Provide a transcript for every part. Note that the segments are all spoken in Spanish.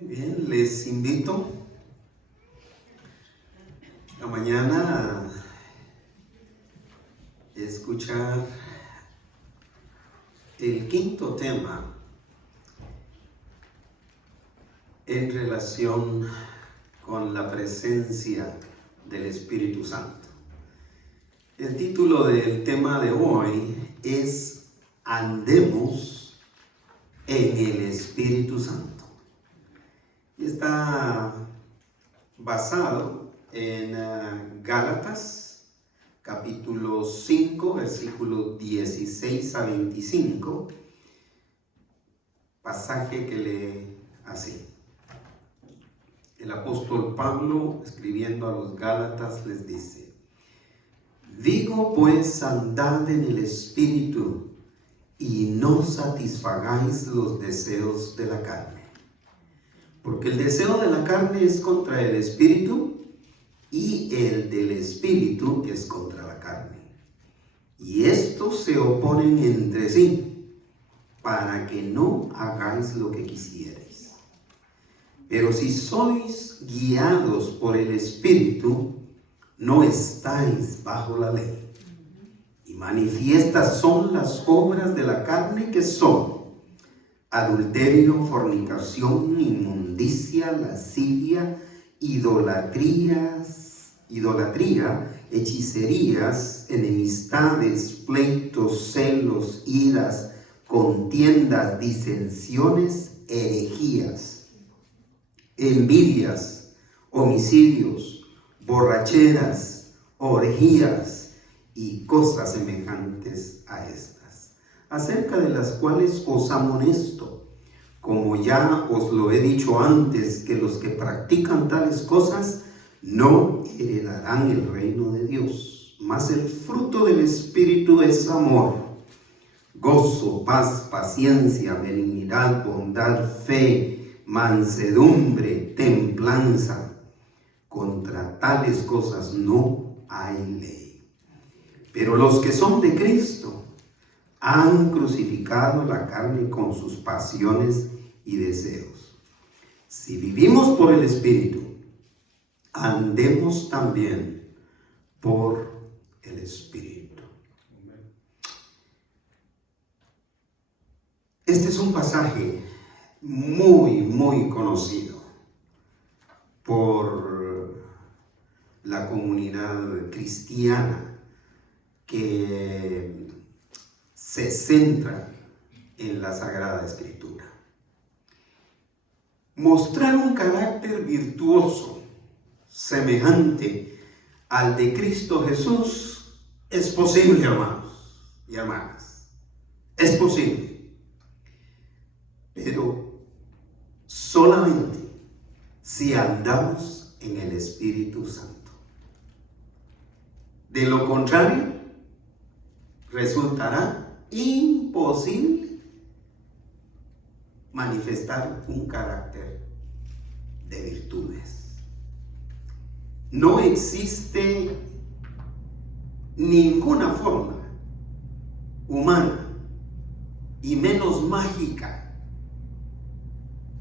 Muy bien, les invito esta mañana a escuchar el quinto tema en relación con la presencia del Espíritu Santo. El título del tema de hoy es Andemos en el Espíritu Santo. Y está basado en Gálatas, capítulo 5, versículos 16 a 25, pasaje que lee así. El apóstol Pablo, escribiendo a los Gálatas, les dice: digo pues, andad en el Espíritu, y no satisfagáis los deseos de la carne. Porque el deseo de la carne es contra el Espíritu, y el del Espíritu es contra la carne. Y estos se oponen entre sí, para que no hagáis lo que quisierais. Pero si sois guiados por el Espíritu, no estáis bajo la ley. Y manifiestas son las obras de la carne, que son adulterio, fornicación, inmundicia, lascivia, idolatría, hechicerías, enemistades, pleitos, celos, iras, contiendas, disensiones, herejías, envidias, homicidios, borracheras, orgías y cosas semejantes a estas, acerca de las cuales os amonesto, como ya os lo he dicho antes, que los que practican tales cosas no heredarán el reino de Dios. Mas el fruto del Espíritu es amor, gozo, paz, paciencia, benignidad, bondad, fe, mansedumbre, templanza. Contra tales cosas no hay ley. Pero los que son de Cristo han crucificado la carne con sus pasiones y deseos. Si vivimos por el Espíritu, andemos también por el Espíritu. Este es un pasaje muy conocido por la comunidad cristiana, que se centra en la Sagrada Escritura. Mostrar un carácter virtuoso semejante al de Cristo Jesús es posible, hermanos y hermanas. Es posible. Pero solamente si andamos en el Espíritu Santo. De lo contrario, resultará imposible manifestar un carácter de virtudes. No existe ninguna forma humana, y menos mágica,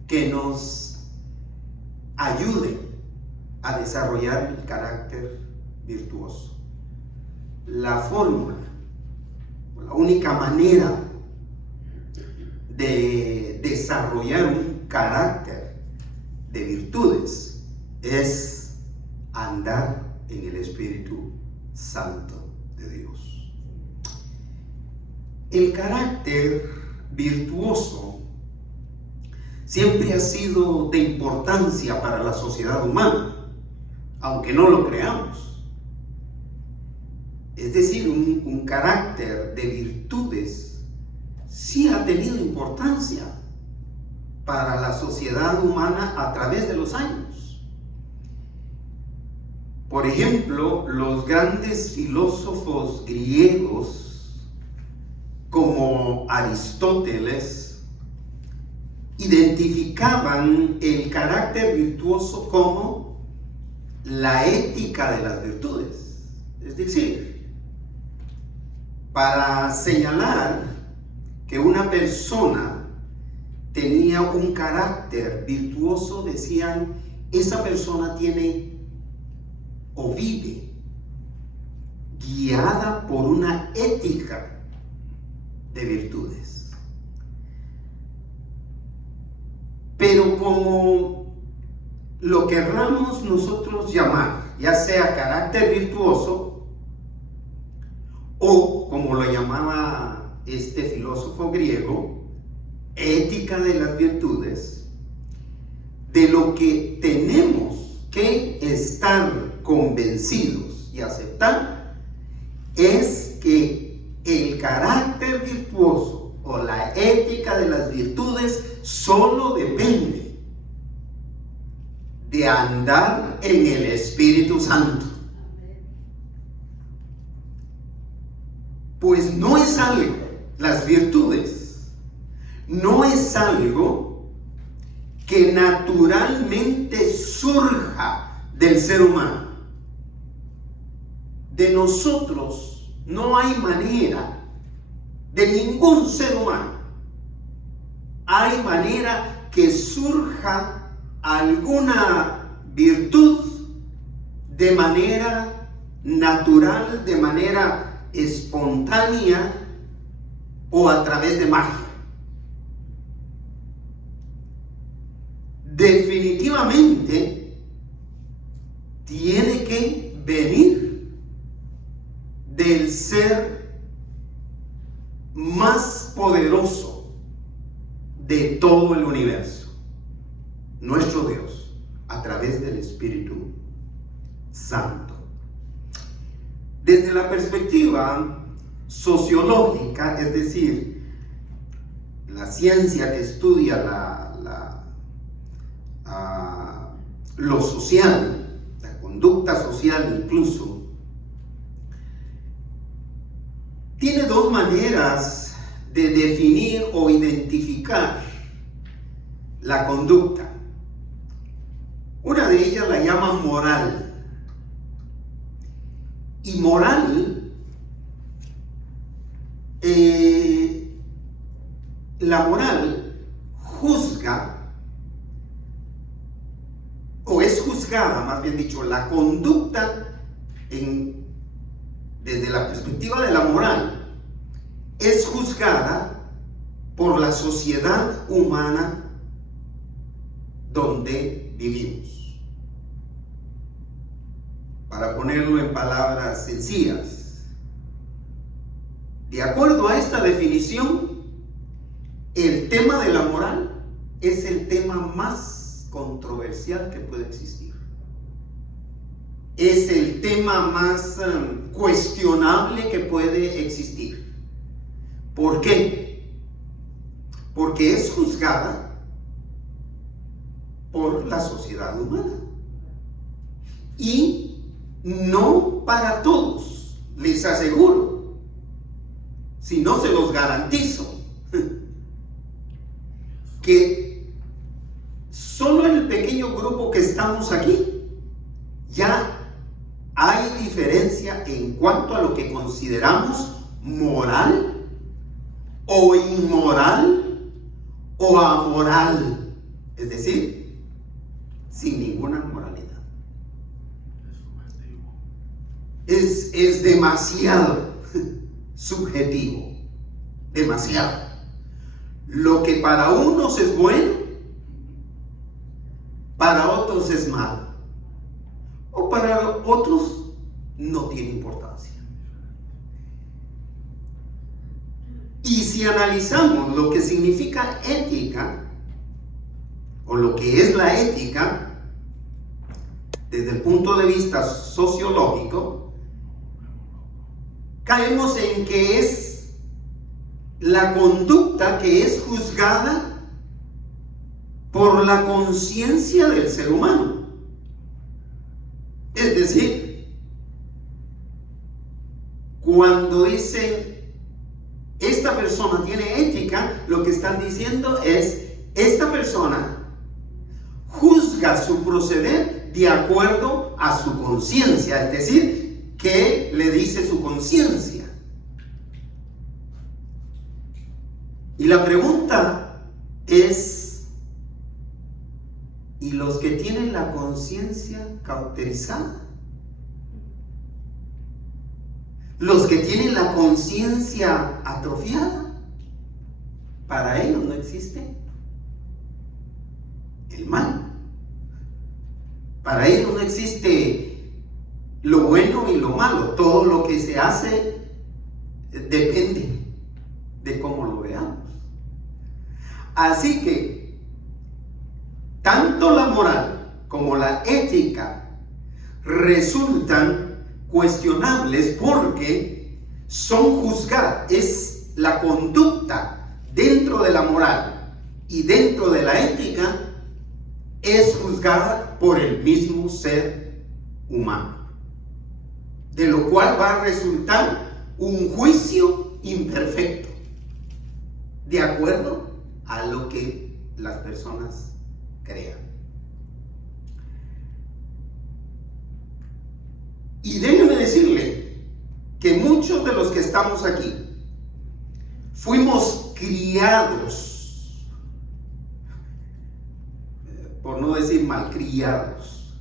que nos ayude a desarrollar el carácter virtuoso. La forma, la única manera de desarrollar un carácter de virtudes es andar en el Espíritu Santo de Dios. El carácter virtuoso siempre ha sido de importancia para la sociedad humana, aunque no lo creamos. Es decir, un carácter de virtudes sí ha tenido importancia para la sociedad humana a través de los años. Por ejemplo, los grandes filósofos griegos como Aristóteles identificaban el carácter virtuoso como la ética de las virtudes. Es decir, para señalar que una persona tenía un carácter virtuoso, decían, esa persona tiene o vive guiada por una ética de virtudes. Pero como lo querramos nosotros llamar, ya sea carácter virtuoso o como lo llamaba este filósofo griego, ética de las virtudes, de lo que tenemos que estar convencidos y aceptar es que el carácter virtuoso o la ética de las virtudes solo depende de andar en el Espíritu Santo. Pues no es algo, las virtudes, no es algo que naturalmente surja del ser humano. De nosotros no hay manera, de ningún ser humano, hay manera que surja alguna virtud de manera natural, de manera espontánea o a través de magia. Definitivamente tiene que venir del ser más poderoso de todo el universo, nuestro Dios, a través del Espíritu Santo. Desde la perspectiva sociológica, es decir, la ciencia que estudia lo social, la conducta social incluso, tiene dos maneras de definir o identificar la conducta. Una de ellas la llaman moral. Y moral, la moral juzga, o es juzgada, más bien dicho, la conducta desde la perspectiva de la moral, es juzgada por la sociedad humana donde vivimos. Para ponerlo en palabras sencillas, de acuerdo a esta definición, el tema de la moral es el tema más controversial que puede existir. Es el tema más cuestionable que puede existir. ¿Por qué? Porque es juzgada por la sociedad humana. Y no para todos, les aseguro, si no se los garantizo, que solo en el pequeño grupo que estamos aquí, ya hay diferencia en cuanto a lo que consideramos moral o inmoral o amoral, es decir, sin ninguna moralidad. Es demasiado subjetivo, demasiado. Lo que para unos es bueno, para otros es malo, o para otros no tiene importancia. Y si analizamos lo que significa ética, o lo que es la ética, desde el punto de vista sociológico, caemos en que es la conducta que es juzgada por la conciencia del ser humano. Es decir, cuando dicen esta persona tiene ética, lo que están diciendo es esta persona juzga su proceder de acuerdo a su conciencia, es decir, ¿qué le dice su conciencia? Y la pregunta es es, y los que tienen la conciencia cauterizada, los que tienen la conciencia atrofiada, para ellos no existe el mal. Para ellos no existe lo bueno y lo malo. Todo lo que se hace depende de cómo lo veamos. Así que tanto la moral como la ética resultan cuestionables porque son juzgadas. Es la conducta dentro de la moral y dentro de la ética es juzgada por el mismo ser humano, de lo cual va a resultar un juicio imperfecto, de acuerdo a lo que las personas crean. Y déjeme decirle que muchos de los que estamos aquí fuimos criados, por no decir malcriados,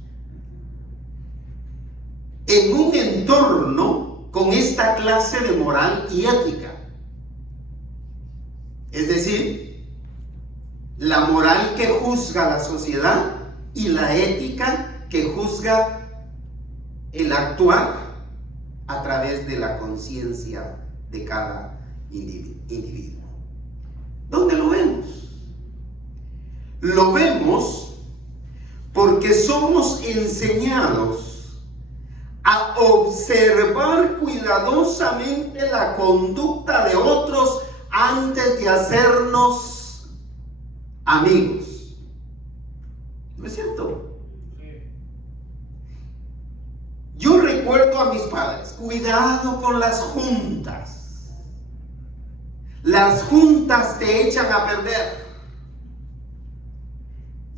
en un entorno con esta clase de moral y ética. Es decir, la moral que juzga la sociedad y la ética que juzga el actuar a través de la conciencia de cada individuo. ¿Dónde lo vemos? Lo vemos porque somos enseñados a observar cuidadosamente la conducta de otros antes de hacernos amigos. ¿No es cierto? Yo recuerdo a mis padres: cuidado con las juntas. Las juntas te echan a perder.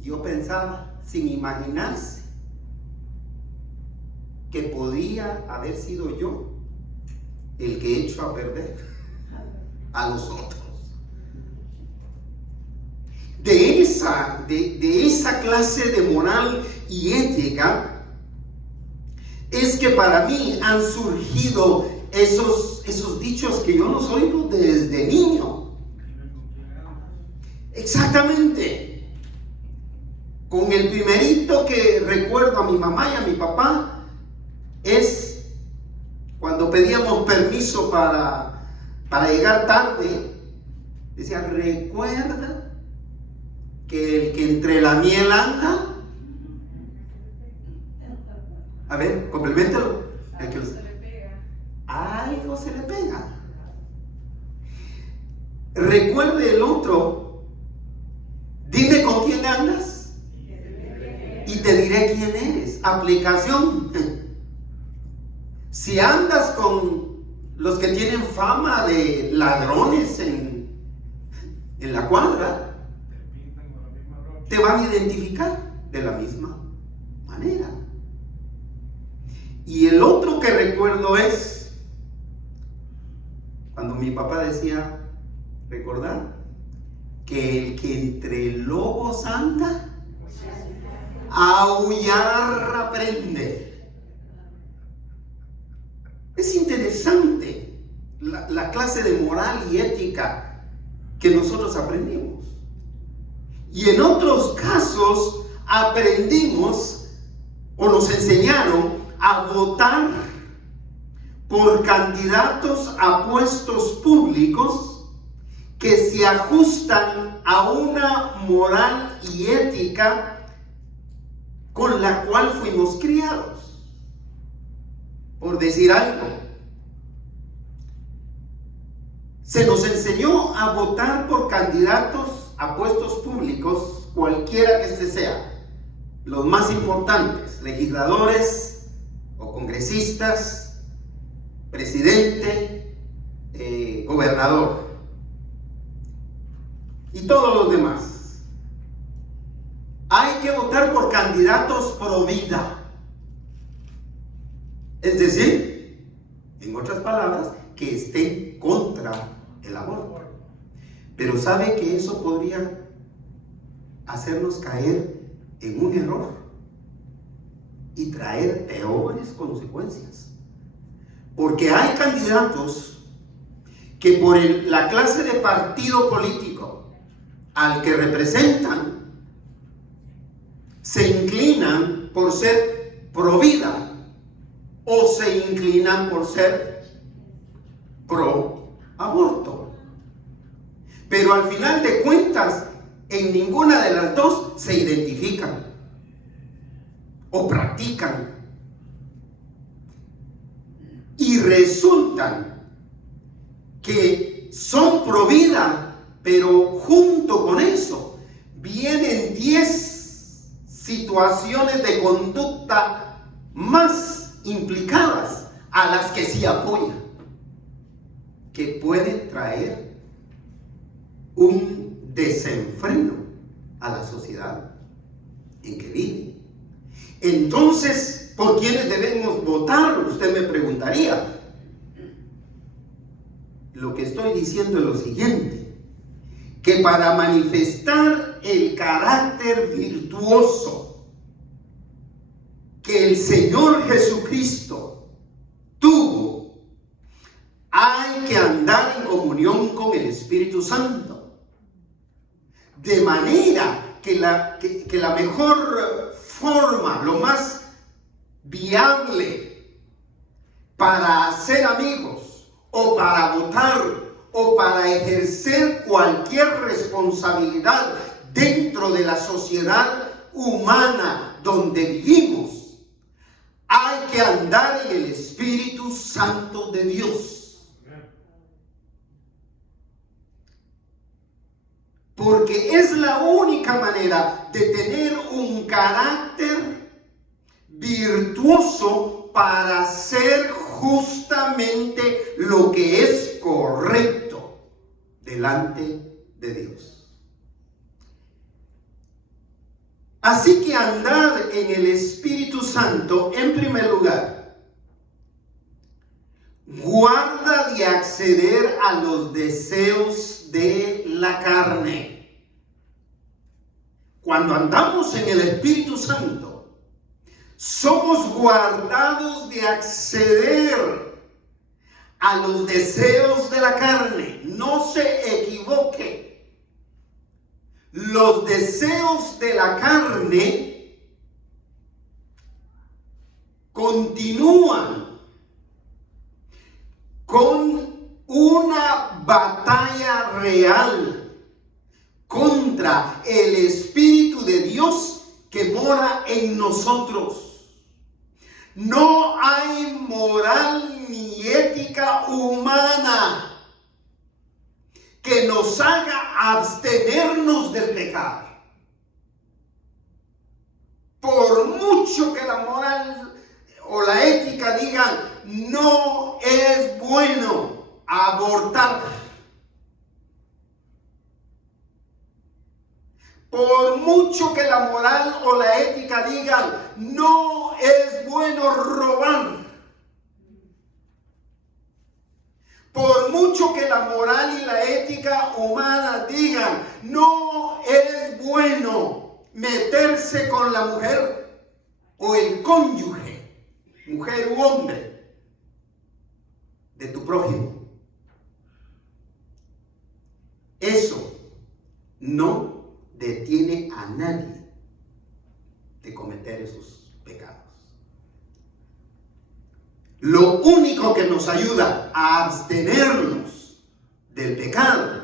Yo pensaba, sin imaginarse, que podía haber sido yo el que echo a perder a los otros. De esa clase de moral y ética es que para mí han surgido esos dichos que yo los oigo desde niño. Exactamente. Con el primerito que recuerdo a mi mamá y a mi papá es cuando pedíamos permiso para llegar tarde. Decía: recuerda que el que entre la miel anda. A ver, compleméntalo. Algo se le pega. Algo se le pega. Recuerde el otro: dime con quién andas y te diré quién eres. Aplicación. Si andas con los que tienen fama de ladrones en la cuadra, te van a identificar de la misma manera. Y el otro que recuerdo es cuando mi papá decía: recordar que el que entre lobos anda, a aullar aprende. Es interesante la clase de moral y ética que nosotros aprendimos. Y en otros casos aprendimos o nos enseñaron a votar por candidatos a puestos públicos que se ajustan a una moral y ética con la cual fuimos criados. Por decir algo, se nos enseñó a votar por candidatos a puestos públicos, cualquiera que este sea, los más importantes: legisladores o congresistas, presidente, gobernador y todos los demás. Hay que votar por candidatos pro vida, es decir, en otras palabras, que estén contra el aborto. Pero ¿sabe que eso podría hacernos caer en un error y traer peores consecuencias. Porque hay candidatos que por la clase de partido político al que representan se inclinan por ser pro vida o se inclinan por ser pro aborto. Pero al final de cuentas, en ninguna de las dos se identifican o practican. Y resultan que son pro vida, pero junto con eso vienen 10 situaciones de conducta más implicadas a las que sí apoyan, que pueden traer un desenfreno a la sociedad en que vive. Entonces, ¿por quiénes debemos votar? Usted me preguntaría. Lo que estoy diciendo es lo siguiente: que para manifestar el carácter virtuoso que el Señor Jesucristo tuvo, hay que andar en comunión con el Espíritu Santo. De manera que la mejor forma, lo más viable para hacer amigos o para votar o para ejercer cualquier responsabilidad dentro de la sociedad humana donde vivimos, hay que andar en el Espíritu Santo de Dios. Porque es la única manera de tener un carácter virtuoso para hacer justamente lo que es correcto delante de Dios. Así que andar en el Espíritu Santo, en primer lugar, guarda de acceder a los deseos de la carne. Cuando andamos en el Espíritu Santo, somos guardados de acceder a los deseos de la carne. No se equivoque. Los deseos de la carne continúan con una batalla real contra el Espíritu de Dios que mora en nosotros. No hay moral ni ética humana que nos haga abstenernos del pecado. Por mucho que la moral o la ética digan, no es bueno abortar. Por mucho que la moral o la ética digan, no es bueno robar. Por mucho que la moral y la ética humana digan, no es bueno meterse con la mujer o el cónyuge, mujer u hombre, de tu prójimo. Eso no detiene a nadie de cometer esos pecados. Lo único que nos ayuda a abstenernos del pecado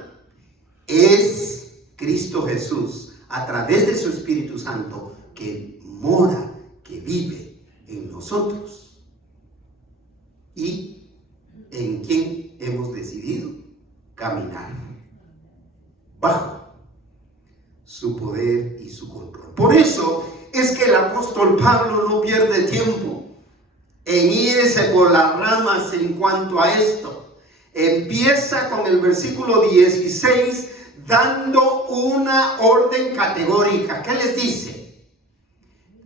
es Cristo Jesús, a través de su Espíritu Santo que mora, que vive en nosotros y en quien hemos decidido caminar bajo su poder y su control. Por eso es que el apóstol Pablo no pierde tiempo en irse por las ramas en cuanto a esto. Empieza con el versículo 16 dando una orden categórica. ¿Qué les dice?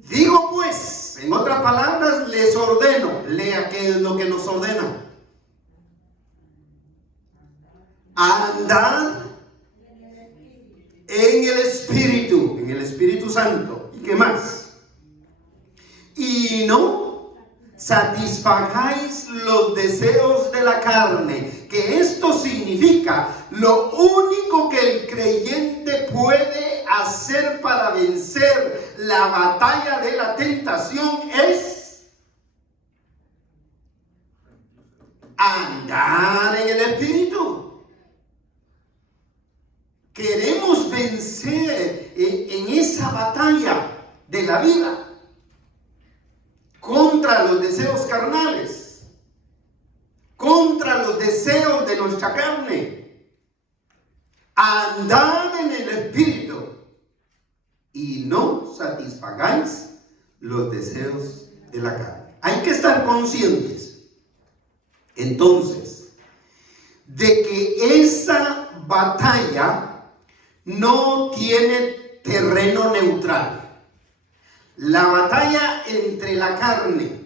Digo pues, en otras palabras, les ordeno. Lea qué es lo que nos ordena. Andad en en el Espíritu Santo. ¿Y qué más? Y no satisfagáis los deseos de la carne, que esto significa lo único que el creyente puede hacer para vencer la batalla de la tentación es andar en el Espíritu. Queremos vencer en esa batalla de la vida contra los deseos carnales, contra los deseos de nuestra carne. Andad en el Espíritu y no satisfagáis los deseos de la carne. Hay que estar conscientes, entonces, de que esa batalla no tiene terreno neutral. La batalla entre la carne,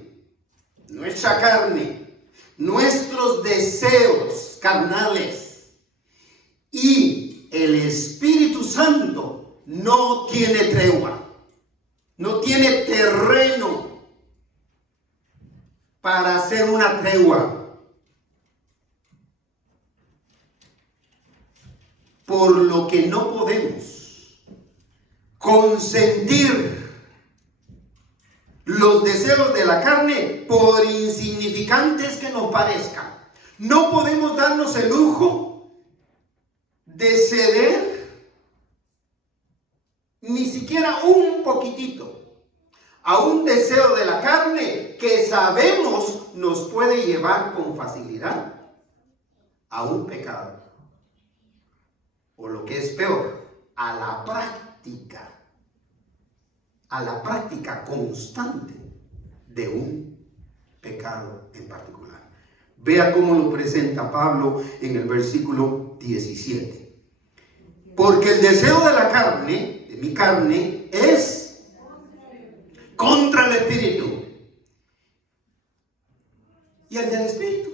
nuestra carne, nuestros deseos carnales y el Espíritu Santo no tiene tregua, no tiene terreno para hacer una tregua. Por lo que no podemos consentir los deseos de la carne, por insignificantes que nos parezcan. No podemos darnos el lujo de ceder ni siquiera un poquitito a un deseo de la carne que sabemos nos puede llevar con facilidad a un pecado, o lo que es peor, a la práctica constante de un pecado en particular. Vea cómo lo presenta Pablo en el versículo 17. Porque el deseo de la carne, de mi carne, es contra el Espíritu. ¿Y el del Espíritu?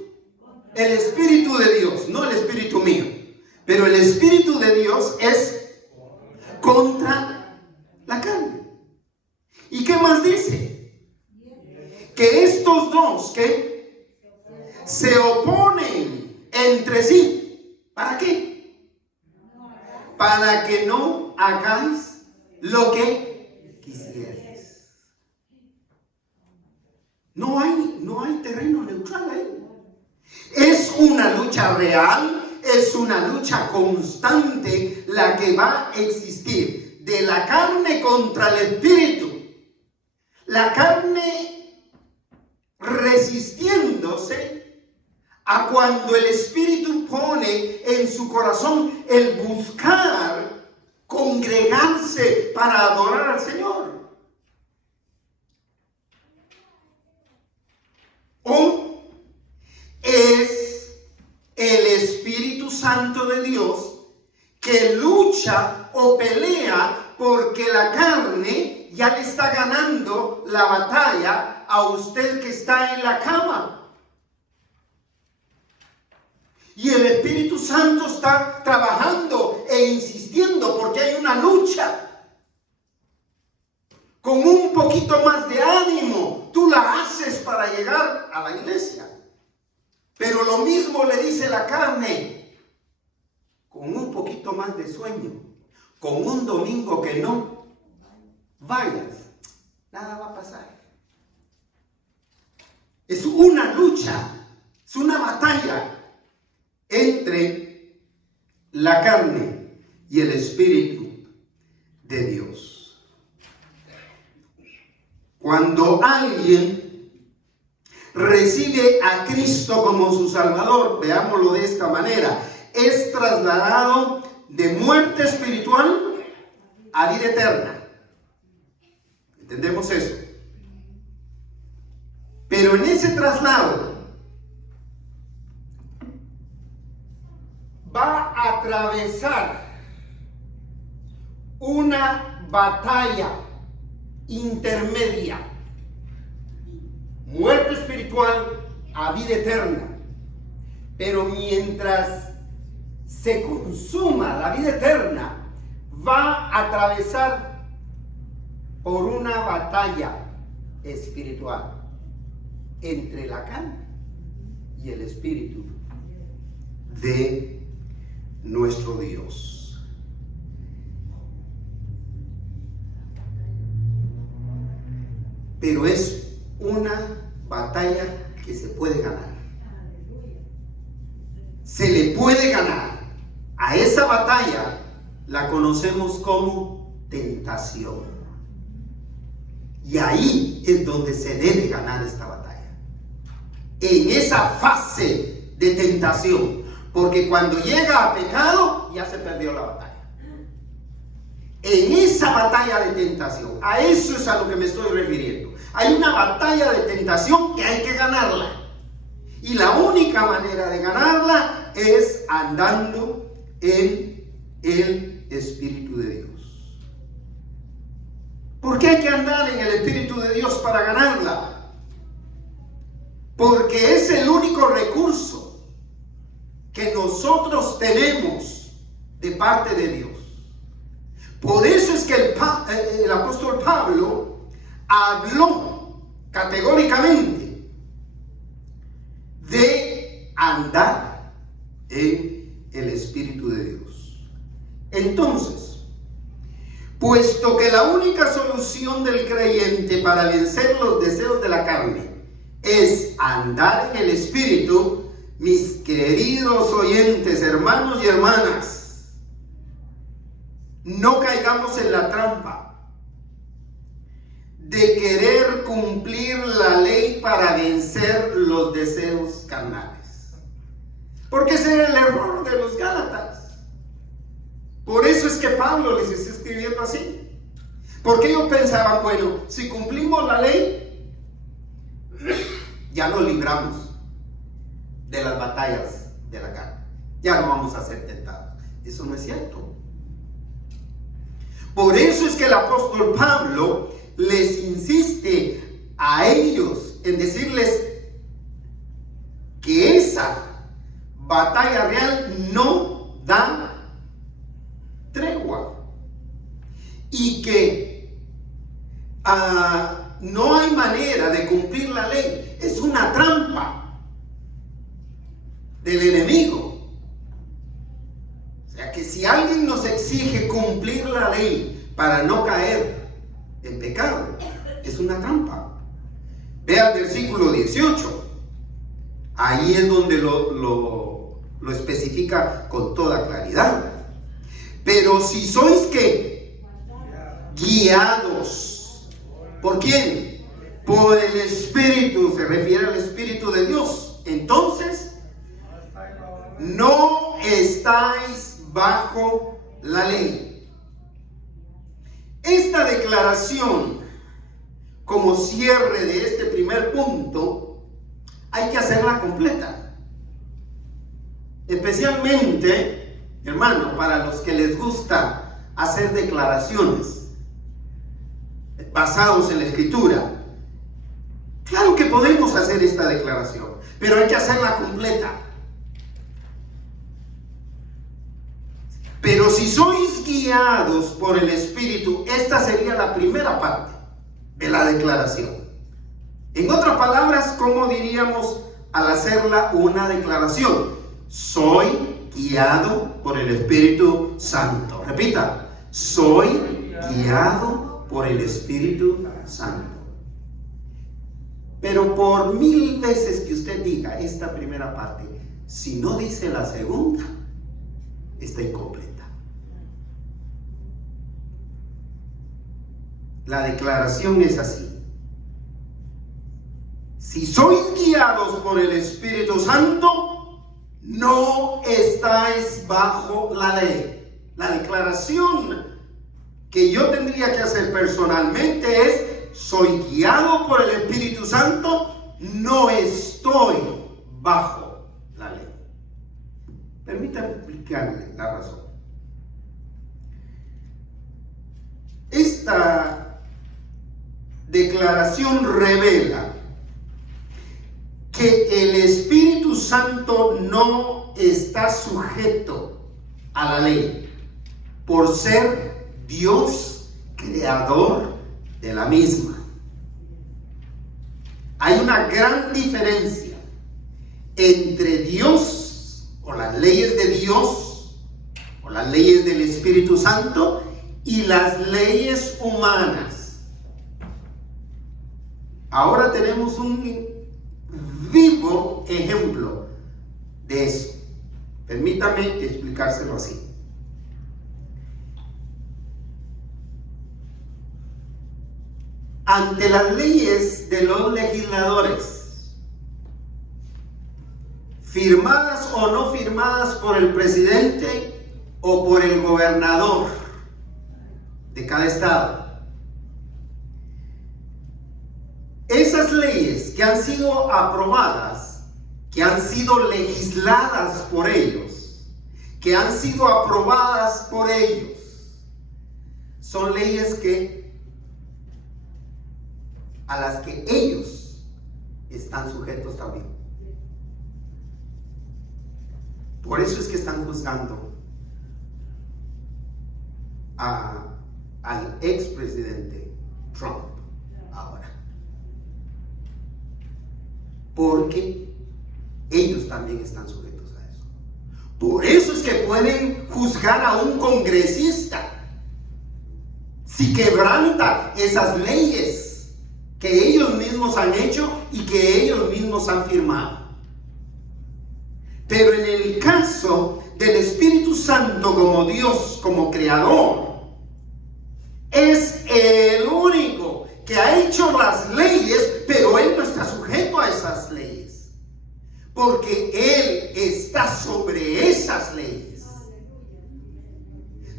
El Espíritu de Dios, no el Espíritu mío. Pero el Espíritu de Dios es contra la carne. ¿Y qué más dice? Que estos dos que se oponen entre sí. ¿Para qué? Para que no hagáis lo que quisierais. No hay terreno neutral ahí. Es una lucha real. Es una lucha constante la que va a existir de la carne contra el Espíritu. La carne resistiéndose a cuando el Espíritu pone en su corazón el buscar congregarse para adorar al Señor. O es el Espíritu Santo de Dios que lucha o pelea porque la carne ya le está ganando la batalla a usted que está en la cama. Y el Espíritu Santo está trabajando e insistiendo porque hay una lucha. Con un poquito más de ánimo, tú la haces para llegar a la iglesia. Pero lo mismo le dice la carne, con un poquito más de sueño, con un domingo que no vayas, nada va a pasar. Es una lucha, es una batalla entre la carne y el Espíritu de Dios. Cuando alguien recibe a Cristo como su Salvador, veámoslo de esta manera, es trasladado de muerte espiritual a vida eterna. ¿Entendemos eso? Pero en ese traslado va a atravesar una batalla intermedia. Muerte espiritual a vida eterna. Pero mientras se consuma la vida eterna, va a atravesar por una batalla espiritual entre la carne y el espíritu de nuestro Dios. Pero es una batalla que se puede ganar. Se le puede ganar. A esa batalla la conocemos como tentación. Y ahí es donde se debe ganar esta batalla. En esa fase de tentación. Porque cuando llega a pecado, ya se perdió la batalla. En esa batalla de tentación, a eso es a lo que me estoy refiriendo. Hay una batalla de tentación que hay que ganarla. Y la única manera de ganarla es andando en el Espíritu de Dios. ¿Por qué hay que andar en el Espíritu de Dios para ganarla? Porque es el único recurso que nosotros tenemos de parte de Dios. Por eso es que el apóstol Pablo habló categóricamente de andar en el Espíritu de Dios. Entonces, puesto que la única solución del creyente para vencer los deseos de la carne es andar en el Espíritu, mis queridos oyentes, hermanos y hermanas, no caigamos en la trampa de querer cumplir la ley para vencer los deseos carnales. Porque ese era el error de los Gálatas. Por eso es que Pablo les está escribiendo así. Porque ellos pensaban, bueno, si cumplimos la ley, ya nos libramos de las batallas de la carne. Ya no vamos a ser tentados. Eso no es cierto. Por eso es que el apóstol Pablo les insiste a ellos en decirles que esa batalla real no da tregua y que no hay manera de cumplir la ley. Es una trampa del enemigo. O sea que si alguien nos exige cumplir la ley para no caer en pecado, es una trampa. Vea el versículo 18. Ahí es donde lo especifica con toda claridad. Pero si sois ¿qué? Guiados. ¿Por quién? Por el Espíritu. Se refiere al Espíritu de Dios. Entonces, no estáis bajo la ley. Esta declaración, como cierre de este primer punto, hay que hacerla completa. Especialmente, hermano, para los que les gusta hacer declaraciones basados en la Escritura. Claro que podemos hacer esta declaración, pero hay que hacerla completa. Pero si sois guiados por el Espíritu, esta sería la primera parte de la declaración. En otras palabras, ¿cómo diríamos al hacerla una declaración? Soy guiado por el Espíritu Santo. Repita, soy guiado por el Espíritu Santo. Pero por 1000 veces que usted diga esta primera parte, si no dice la segunda, está incompleta. La declaración es así. Si sois guiados por el Espíritu Santo, no estáis bajo la ley. La declaración que yo tendría que hacer personalmente es: soy guiado por el Espíritu Santo, no estoy bajo la ley. Permítame explicarle la razón. Esta declaración revela que el Espíritu Santo no está sujeto a la ley. por ser Dios creador de la misma. Hay una gran diferencia entre Dios o las leyes de Dios o las leyes del Espíritu Santo y las leyes humanas. Ahora tenemos un vivo ejemplo de eso. Permítame explicárselo así. Ante las leyes de los legisladores, firmadas o no firmadas por el presidente o por el gobernador de cada estado, esas leyes que han sido aprobadas, que han sido legisladas por ellos, que han sido aprobadas por ellos, son leyes a las que ellos están sujetos también. Por eso es que están juzgando al expresidente Trump ahora, porque ellos también están sujetos a eso. Por eso es que pueden juzgar a un congresista si quebranta esas leyes que ellos mismos han hecho y que ellos mismos han firmado. Pero en el caso del Espíritu Santo como Dios, como creador, es el único que ha hecho las leyes, pero Él no está sujeto a esas leyes, porque Él está sobre esas leyes.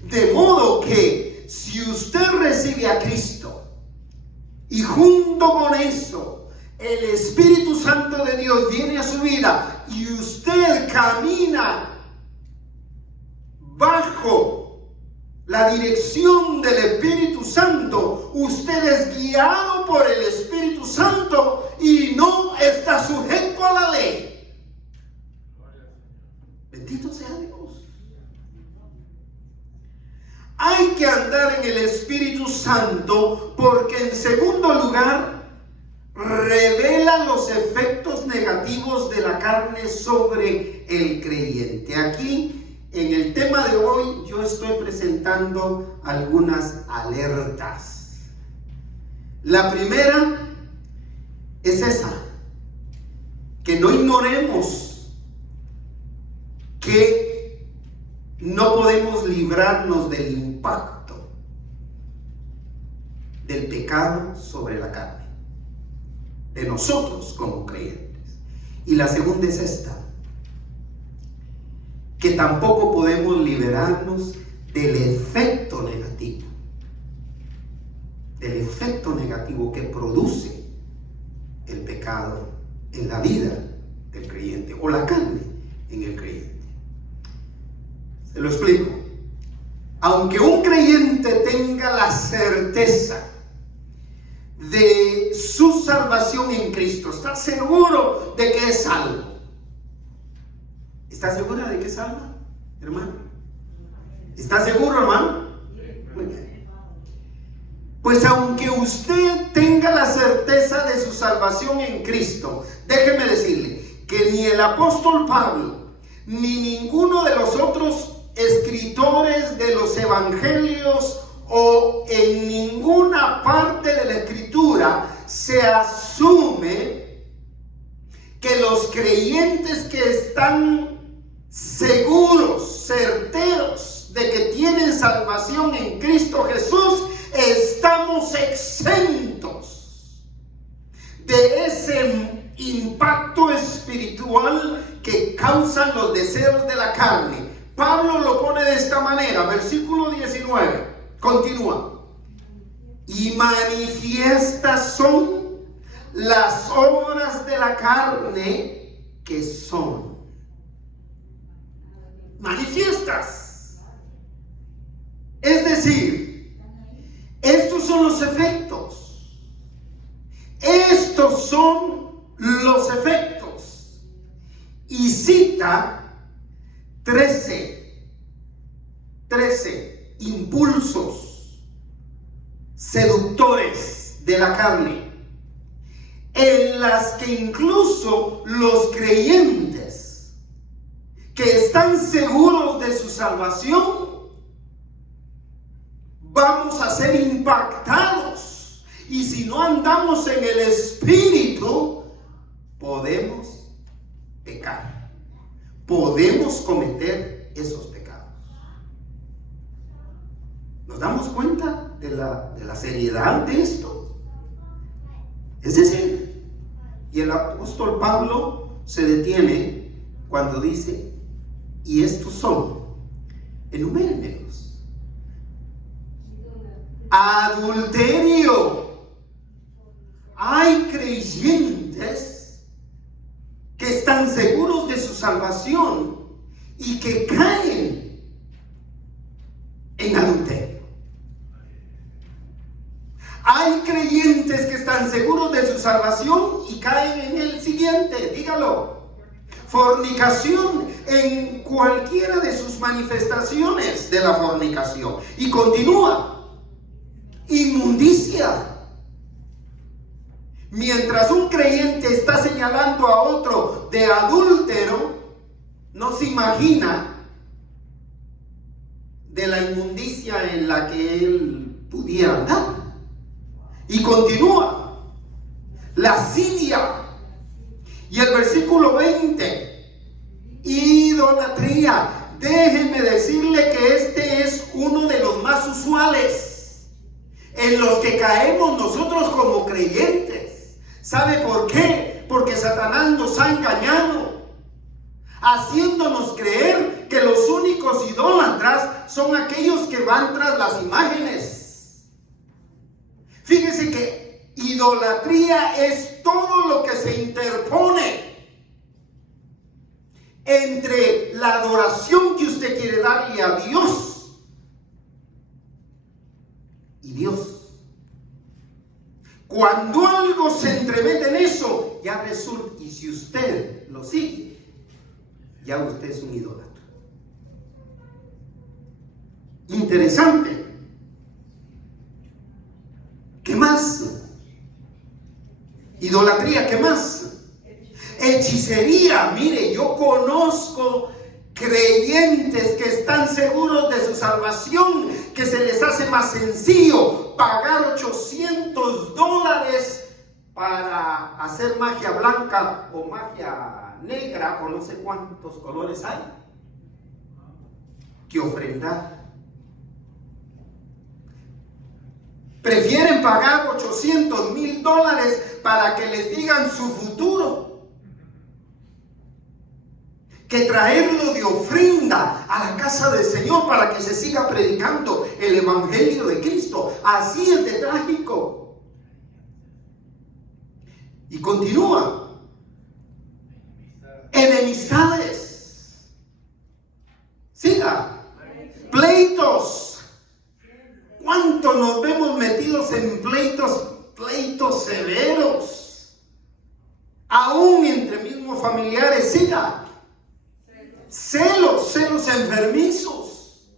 De modo que si usted recibe a Cristo y junto con eso el Espíritu Santo de Dios viene a su vida y usted camina bajo la dirección del Espíritu Santo, usted es guiado por el Espíritu Santo y no está sujeto a la ley. Bendito sea Dios. Hay que andar en el Espíritu Santo porque, en segundo lugar, revela los efectos negativos de la carne sobre el creyente. Aquí, en el tema de hoy, yo estoy presentando algunas alertas. La primera es esa, que no ignoremos que no podemos librarnos del impacto del pecado sobre la carne, de nosotros como creyentes. Y la segunda es esta, que tampoco podemos liberarnos del efecto negativo que produce el pecado en la vida del creyente, o la carne en el creyente. Se lo explico. Aunque un creyente tenga la certeza de su salvación en Cristo, está seguro de que es salvo. ¿Está segura de que es salvo, hermano? ¿Está seguro, hermano? Muy bien. Pues aunque usted tenga la certeza de su salvación en Cristo, déjeme decirle que ni el apóstol Pablo ni ninguno de los otros escritores de los evangelios o en ninguna parte de la escritura se asume que los creyentes que están seguros, certeros de que tienen salvación en Cristo Jesús, estamos exentos de ese impacto espiritual que causan los deseos de la carne. Pablo lo pone de esta manera, versículo 19, continúa. Y manifiestas son las obras de la carne, que son manifiestas. Es decir, estos son los efectos. Estos son los efectos. Y cita 13. Y impulsos seductores de la carne, en las que incluso los creyentes que están seguros de su salvación vamos a ser impactados, y si no andamos en el Espíritu podemos pecar, podemos cometer esos pecados. ¿Nos damos cuenta de la seriedad de esto? Es decir, y el apóstol Pablo se detiene cuando dice, y estos son, enumérenmelos: adulterio. Hay creyentes que están seguros de su salvación y que caen en adulterio. Hay creyentes que están seguros de su salvación y caen en el siguiente, dígalo: fornicación, en cualquiera de sus manifestaciones de la fornicación. Y continúa: inmundicia. Mientras un creyente está señalando a otro de adúltero, no se imagina de la inmundicia en la que él pudiera andar. Y continúa: lascivia. Y el versículo 20, idolatría. Déjenme decirle que este es uno de los más usuales en los que caemos nosotros como creyentes. ¿Sabe por qué? Porque Satanás nos ha engañado, haciéndonos creer que los únicos idólatras son aquellos que van tras las imágenes. Fíjese que idolatría es todo lo que se interpone entre la adoración que usted quiere darle a Dios y Dios. Cuando algo se entremete en eso, ya resulta, y si usted lo sigue, ya usted es un idólatra. Interesante. ¿Qué más? Idolatría, ¿qué más? Hechicería. Mire, yo conozco creyentes que están seguros de su salvación, que se les hace más sencillo pagar $800 para hacer magia blanca o magia negra o no sé cuántos colores hay, que ofrendar. Prefieren pagar $800,000 para que les digan su futuro que traerlo de ofrenda a la casa del Señor para que se siga predicando el evangelio de Cristo. Así es de trágico. Y continúa: enemistades. Siga. Pleitos. ¿Cuánto nos vemos metidos en pleitos severos? Aún entre mismos familiares. Siga. Celos enfermizos.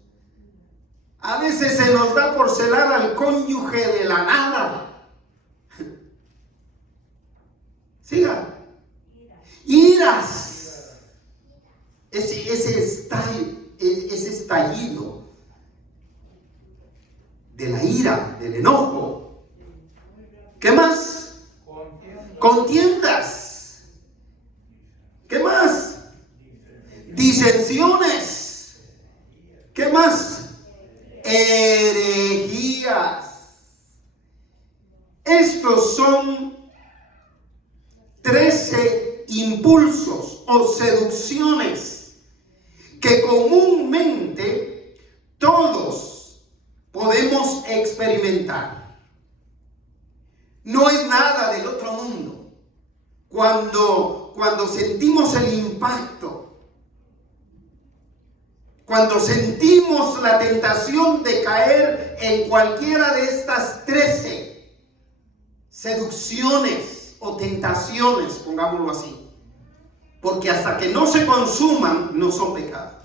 A veces se nos da por celar al cónyuge de la nada. Siga. Iras. Ese estallido de la ira, del enojo. ¿Qué más? Contiendas. ¿Qué más? Disensiones. ¿Qué más? Herejías. Estos son 13 impulsos o seducciones que comúnmente todos podemos experimentar. No es nada del otro mundo. Cuando sentimos el impacto, cuando sentimos la tentación de caer en cualquiera de estas 13 seducciones o tentaciones, pongámoslo así, porque hasta que no se consuman no son pecados.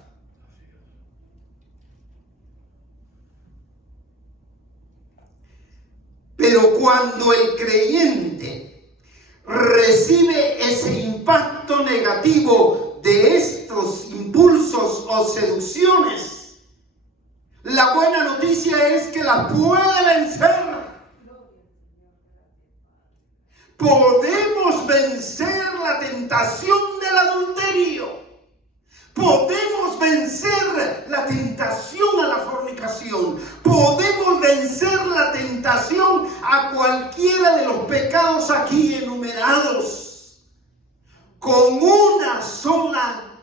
Pero cuando el creyente recibe ese impacto negativo de estos impulsos o seducciones, la buena noticia es que la puede vencer. Podemos vencer la tentación del adulterio. Podemos vencer la tentación a la fornicación. Podemos vencer la tentación a cualquiera de los pecados aquí enumerados con una sola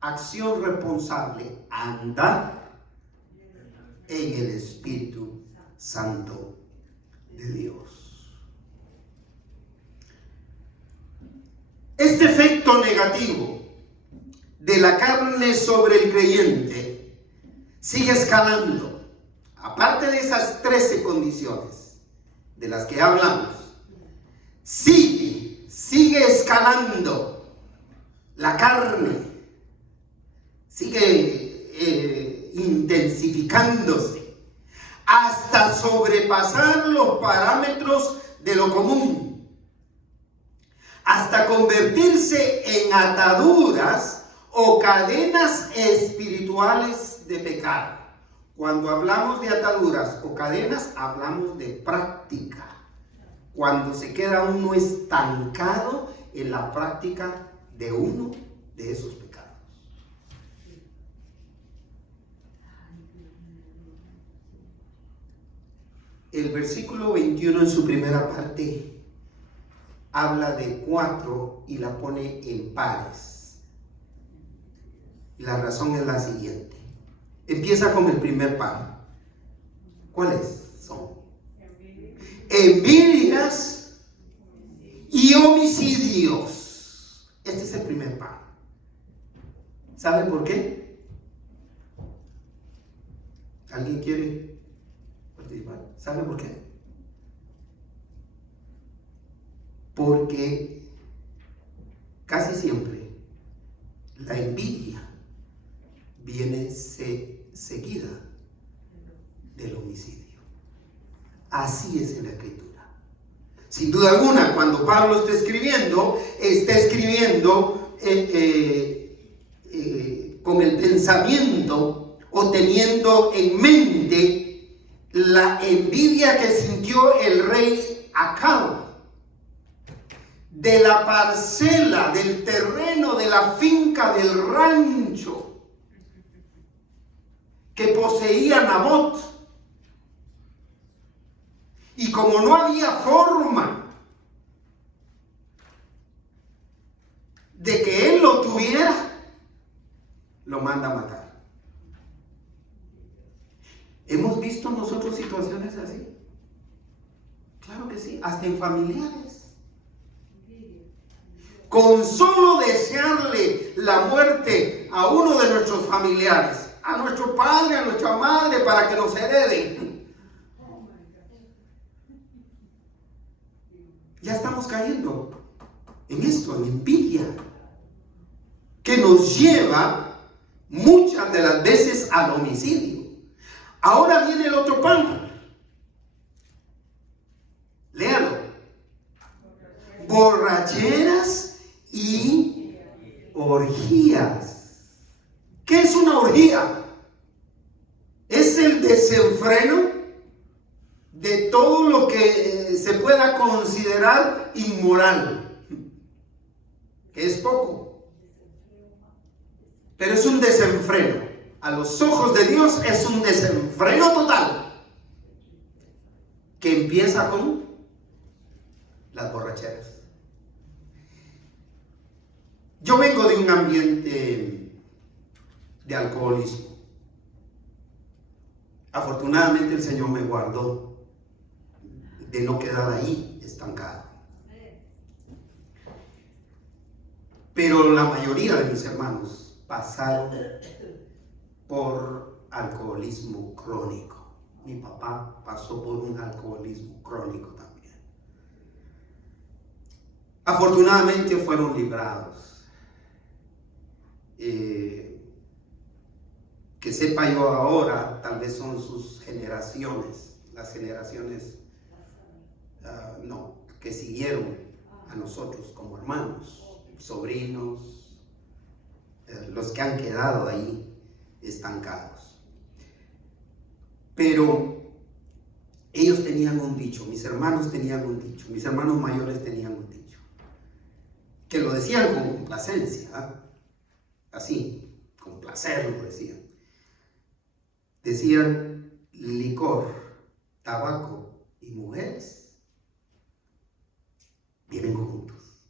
acción responsable: andar en el Espíritu Santo de Dios. Este efecto negativo de la carne sobre el creyente sigue escalando. Aparte de esas 13 condiciones de las que hablamos, sigue escalando la carne, sigue intensificándose hasta sobrepasar los parámetros de lo común, hasta convertirse en ataduras o cadenas espirituales de pecado. Cuando hablamos de ataduras o cadenas, hablamos de práctica. Cuando se queda uno estancado en la práctica de uno de esos pecados. El versículo 21 en su primera parte habla de 4 y la pone en pares. La razón es la siguiente. Empieza con el primer par. ¿Cuáles son? Envidias y homicidios. Este es el primer par. ¿Sabe por qué? ¿Alguien quiere participar? ¿Sabe por qué? Porque casi siempre la envidia viene seguida del homicidio. Así es en la Escritura. Sin duda alguna, cuando Pablo está escribiendo con el pensamiento o teniendo en mente la envidia que sintió el rey Acab de la parcela, del terreno, de la finca, del rancho que poseía Nabot. Y como no había forma de que él lo tuviera, lo manda a matar. ¿Hemos visto nosotros situaciones así? Claro que sí, hasta en familiares. Con solo desearle la muerte a uno de nuestros familiares, a nuestro padre, a nuestra madre, para que nos hereden, ya estamos cayendo en esto, en envidia, que nos lleva muchas de las veces al homicidio. Ahora viene el otro pan. Léalo. Borracheras y orgías. ¿Qué es una orgía? Es el desenfreno de todo lo que se pueda considerar inmoral, que es poco, pero es un desenfreno. A los ojos de Dios es un desenfreno total, que empieza con las borracheras. Yo vengo de un ambiente de alcoholismo. Afortunadamente el Señor me guardó de no quedar ahí estancado. Pero la mayoría de mis hermanos pasaron por alcoholismo crónico. Mi papá pasó por un alcoholismo crónico también. Afortunadamente fueron librados. Que sepa yo ahora, tal vez son sus generaciones, las generaciones no, que siguieron a nosotros como hermanos, sobrinos, los que han quedado ahí estancados. Pero ellos tenían un dicho, mis hermanos tenían un dicho, mis hermanos mayores tenían un dicho, que lo decían con complacencia, así, con placer lo decían. Decían: licor, tabaco y mujeres viven juntos.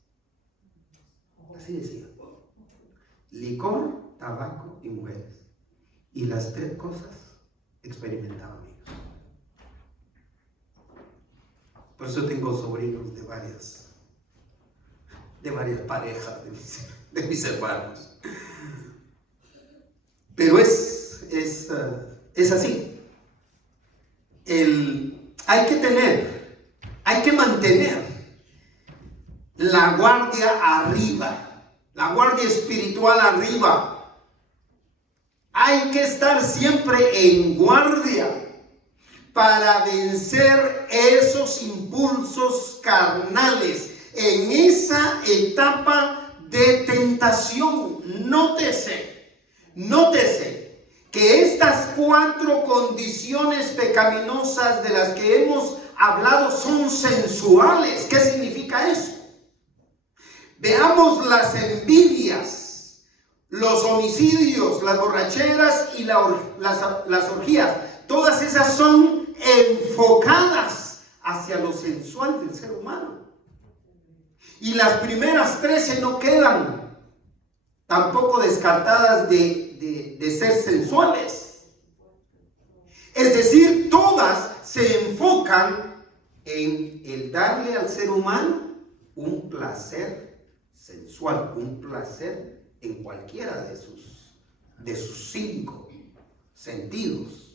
Así decían: licor, tabaco y mujeres. Y las tres cosas experimentaban ellos. Por eso tengo sobrinos de varias parejas de mis hermanos. Pero es así. Hay que mantener la guardia arriba, la guardia espiritual arriba. Hay que estar siempre en guardia para vencer esos impulsos carnales en esa etapa de tentación. Nótese que estas 4 condiciones pecaminosas de las que hemos hablado son sensuales. ¿Qué significa eso? Veamos las envidias, los homicidios, las borracheras y las orgías. Todas esas son enfocadas hacia lo sensual del ser humano. Y las primeras 13 no quedan tampoco descartadas de ser sensuales. Es decir, todas se enfocan en el darle al ser humano un placer sensual, un placer en cualquiera de sus 5 sentidos.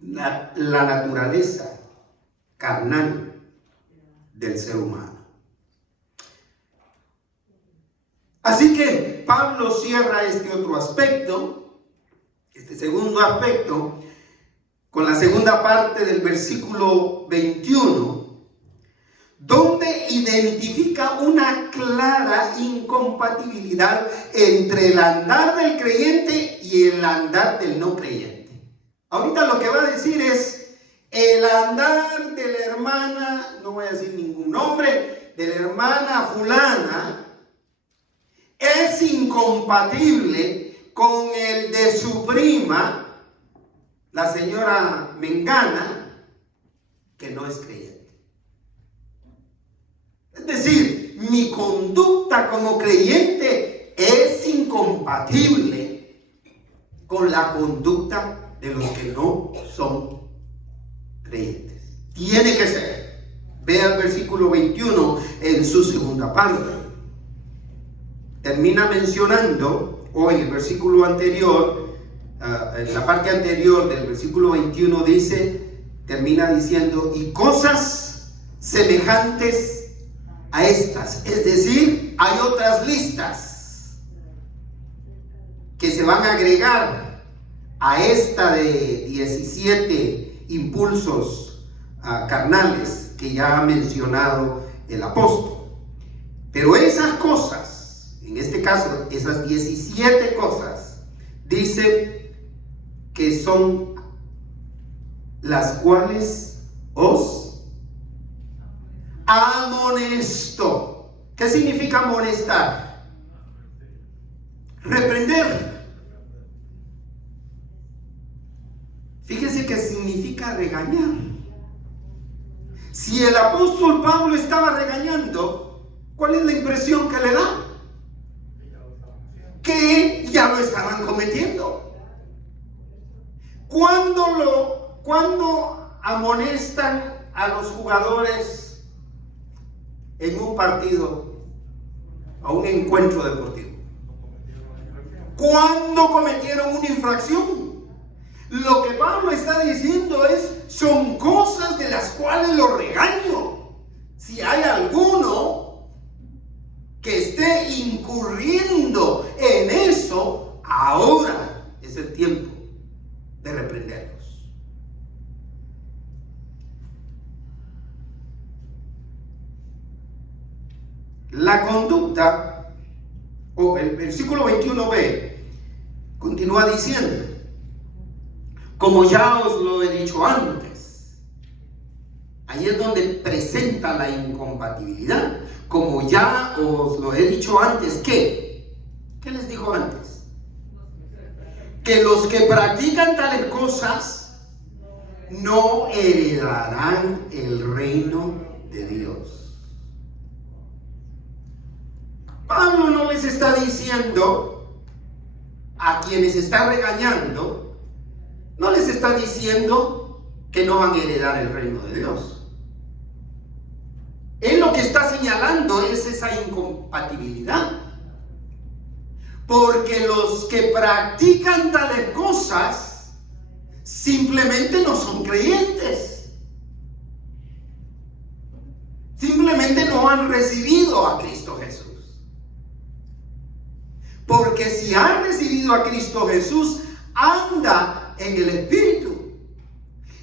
La naturaleza carnal del ser humano. Así que Pablo cierra este otro aspecto, este segundo aspecto, con la segunda parte del versículo 21, donde identifica una clara incompatibilidad entre el andar del creyente y el andar del no creyente. Ahorita lo que va a decir es: el andar de la hermana, no voy a decir ningún nombre, de la hermana fulana, es incompatible con el de su prima, la señora Mengana, que no es creyente. Es decir, mi conducta como creyente es incompatible con la conducta de los que no son creyentes. Tiene que ser. Vea el versículo 21 en su segunda parte. Termina mencionando, o en el versículo anterior, en la parte anterior del versículo 21 termina diciendo: y cosas semejantes a estas. Es decir, hay otras listas que se van a agregar a esta de 17 impulsos carnales que ya ha mencionado el apóstol. Pero esas cosas, en este caso, esas 17 cosas, dice que son las cuales os amonesto. ¿Qué significa amonestar? Reprender. Fíjese que significa regañar. Si el apóstol Pablo estaba regañando, ¿cuál es la impresión que le da? Que ya lo estaban cometiendo. ¿Cuándo amonestan a los jugadores en un partido, a un encuentro deportivo? ¿Cuándo cometieron una infracción? Lo que Pablo está diciendo son cosas de las cuales lo regaño. Si hay alguno que esté incurriendo en eso, ahora es el tiempo de reprenderlos. La conducta, o el versículo 21b, continúa diciendo, como ya os lo he dicho antes. Ahí es donde presenta la incompatibilidad. Como ya os lo he dicho antes, ¿qué? ¿Qué les dijo antes? Que los que practican tales cosas no heredarán el reino de Dios. Pablo no les está diciendo a quienes está regañando, no les está diciendo que no van a heredar el reino de Dios. Él lo que está señalando es esa incompatibilidad. Porque los que practican tales cosas simplemente no son creyentes. Simplemente no han recibido a Cristo Jesús. Porque si han recibido a Cristo Jesús, anda en el Espíritu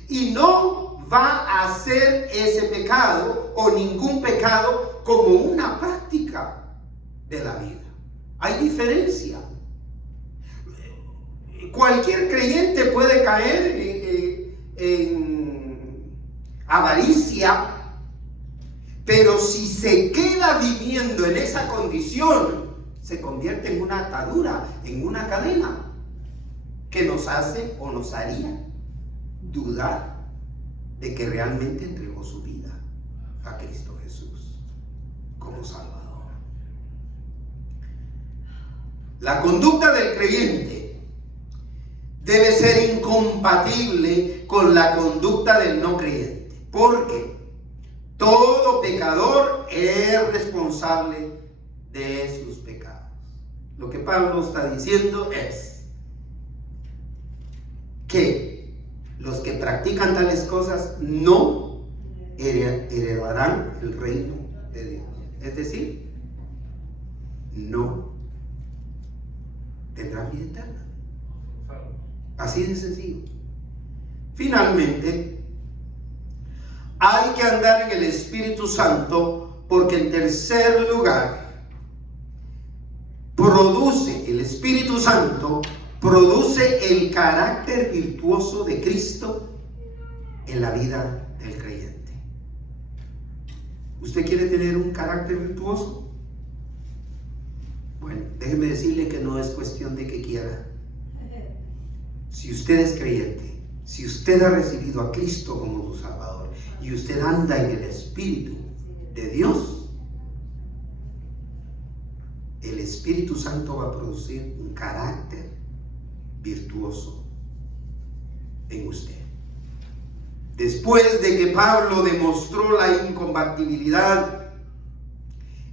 y no va a hacer ese pecado o ningún pecado como una práctica de la vida. Hay diferencia. Cualquier creyente puede caer en avaricia, pero si se queda viviendo en esa condición, se convierte en una atadura, en una cadena que nos hace o nos haría dudar de que realmente entregó su vida a Cristo Jesús como Salvador. La conducta del creyente debe ser incompatible con la conducta del no creyente, porque todo pecador es responsable de sus pecados. Lo que Pablo está diciendo es que los que practican tales cosas no heredarán el reino de Dios. Es decir, no tendrán vida eterna. Así de sencillo. Finalmente, hay que andar en el Espíritu Santo, porque en tercer lugar, el Espíritu Santo produce el carácter virtuoso de Cristo en la vida del creyente. ¿Usted quiere tener un carácter virtuoso? Bueno, déjeme decirle que no es cuestión de que quiera. Si usted es creyente, si usted ha recibido a Cristo como su Salvador y usted anda en el Espíritu de Dios, el Espíritu Santo va a producir un carácter virtuoso en usted. Después de que Pablo demostró la incompatibilidad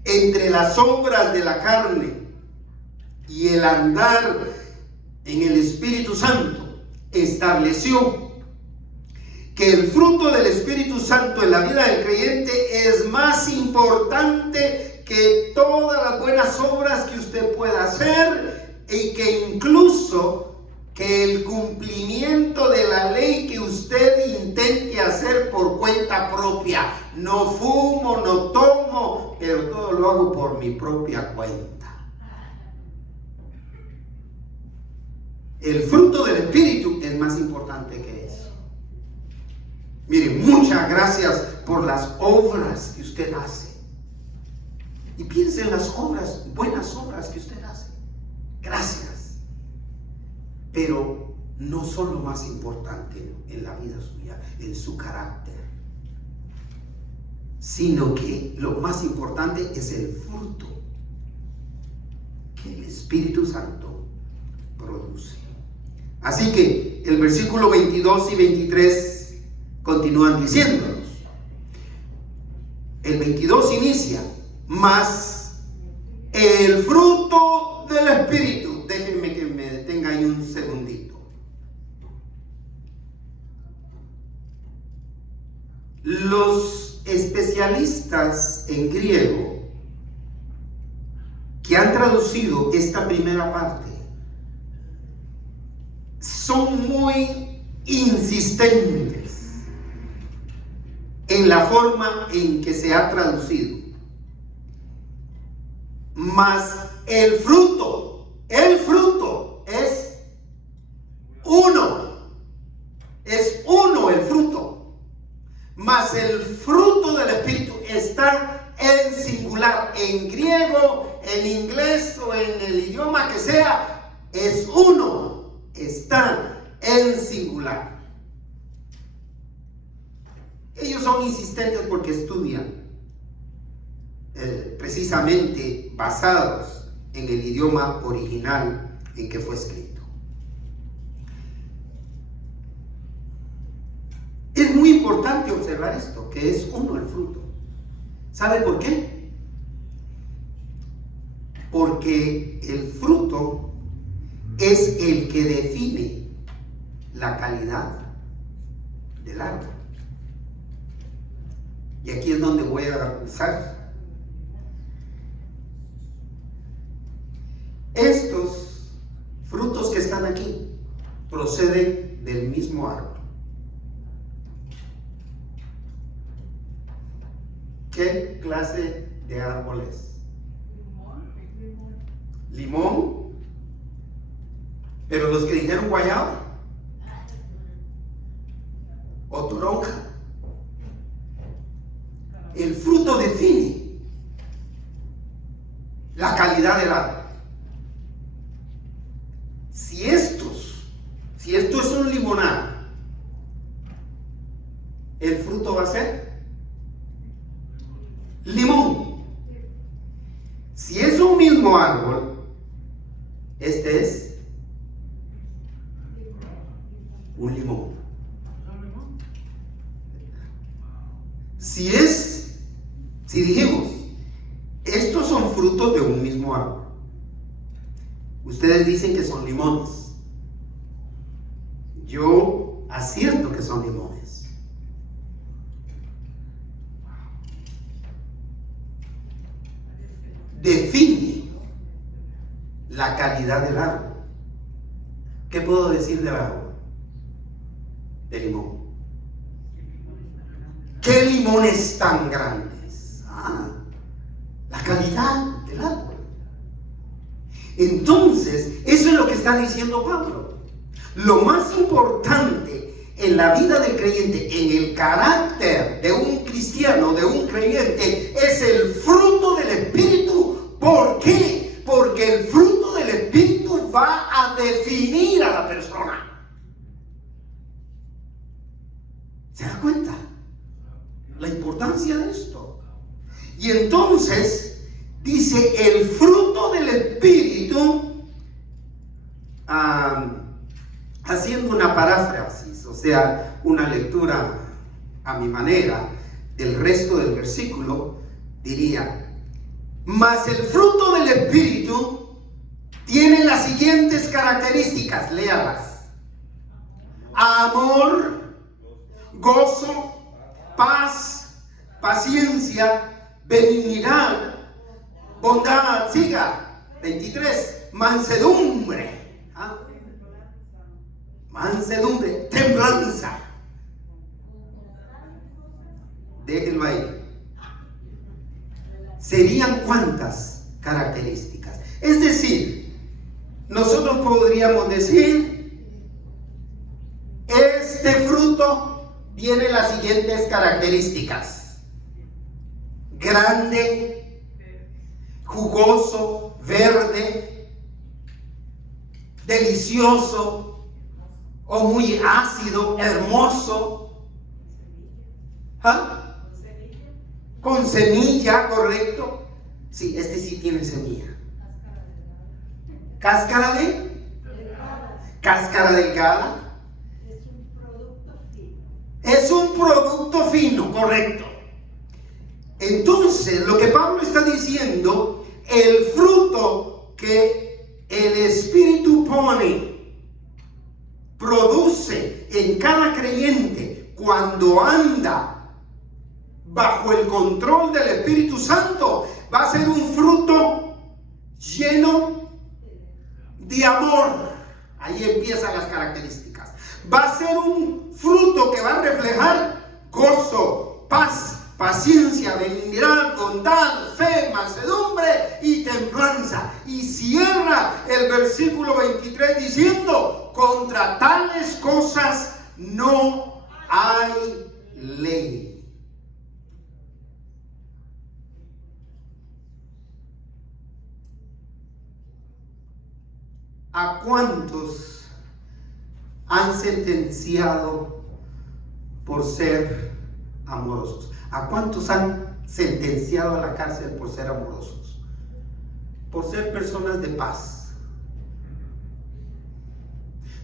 entre las obras de la carne y el andar en el Espíritu Santo, estableció que el fruto del Espíritu Santo en la vida del creyente es más importante que todas las buenas obras que usted pueda hacer, y que incluso que el cumplimiento de la ley que usted intente hacer por cuenta propia. No fumo, no tomo, pero todo lo hago por mi propia cuenta. El fruto del Espíritu es más importante que eso. Mire, muchas gracias por las obras que usted hace. Y piense en las obras, buenas obras que usted hace. Gracias. Pero no son lo más importante en la vida suya, en su carácter, sino que lo más importante es el fruto que el Espíritu Santo produce. Así que el versículo 22 y 23 continúan diciéndonos. El 22 inicia: mas el fruto del Espíritu. Déjenme que me detenga ahí un segundito. Los especialistas en griego que han traducido esta primera parte son muy insistentes en la forma en que se ha traducido. Mas el fruto es uno. Es uno el fruto. Mas el fruto del Espíritu está en singular. En griego, en inglés o en el idioma que sea, es uno. Está en singular. Ellos son insistentes porque estudian precisamente basados en el idioma original en que fue escrito. Es muy importante observar esto, que es uno el fruto. ¿Sabe por qué? Porque el fruto es el que define la calidad del árbol. Y aquí es donde voy a usar. Estos frutos que están aquí proceden del mismo árbol. ¿Qué clase de árbol es? Limón. Pero los que dijeron guayaba o toronja. El fruto define la calidad del árbol. Si esto es un limonado, el fruto va a ser limón. Si es un mismo árbol, este es un limón. Si dijimos, estos son frutos de un mismo árbol, ustedes dicen que son limones. Yo acierto que son limones. Define la calidad del árbol. ¿Qué puedo decir del árbol? De limón. ¿Qué limones tan grandes? La calidad del árbol. Entonces, eso es lo que está diciendo Pablo. Lo más importante en la vida del creyente, en el carácter de un cristiano, de un creyente, es el fruto del Espíritu. ¿Por qué? Porque el fruto del Espíritu va a definir a la persona. ¿Se da cuenta? La importancia de esto. Y entonces dice el fruto del Espíritu, haciendo una paráfrasis, o sea, una lectura a mi manera del resto del versículo, diría: mas el fruto del Espíritu tiene las siguientes características, léalas: amor, gozo, paz, paciencia, benignidad, bondad, siga, 23, mansedumbre, mansedumbre, templanza. Déjenlo ahí. ¿Serían cuántas características? Es decir, nosotros podríamos decir, este fruto tiene las siguientes características: grande, jugoso, verde, delicioso o muy ácido, hermoso, con semilla, correcto. Sí, este sí tiene semilla. Cáscara delgada. Es un producto fino, correcto. Entonces, lo que Pablo está diciendo, el fruto que el Espíritu produce en cada creyente cuando anda bajo el control del Espíritu Santo, va a ser un fruto lleno de amor. Ahí empiezan las características. Va a ser un fruto que va a reflejar gozo, paz, paciencia, benignidad, bondad, fe, mansedumbre y templanza. Y cierra el versículo 23 diciendo: contra tales cosas no hay ley. ¿A cuántos han sentenciado por ser amorosos? ¿A cuántos han sentenciado a la cárcel por ser amorosos? Por ser personas de paz,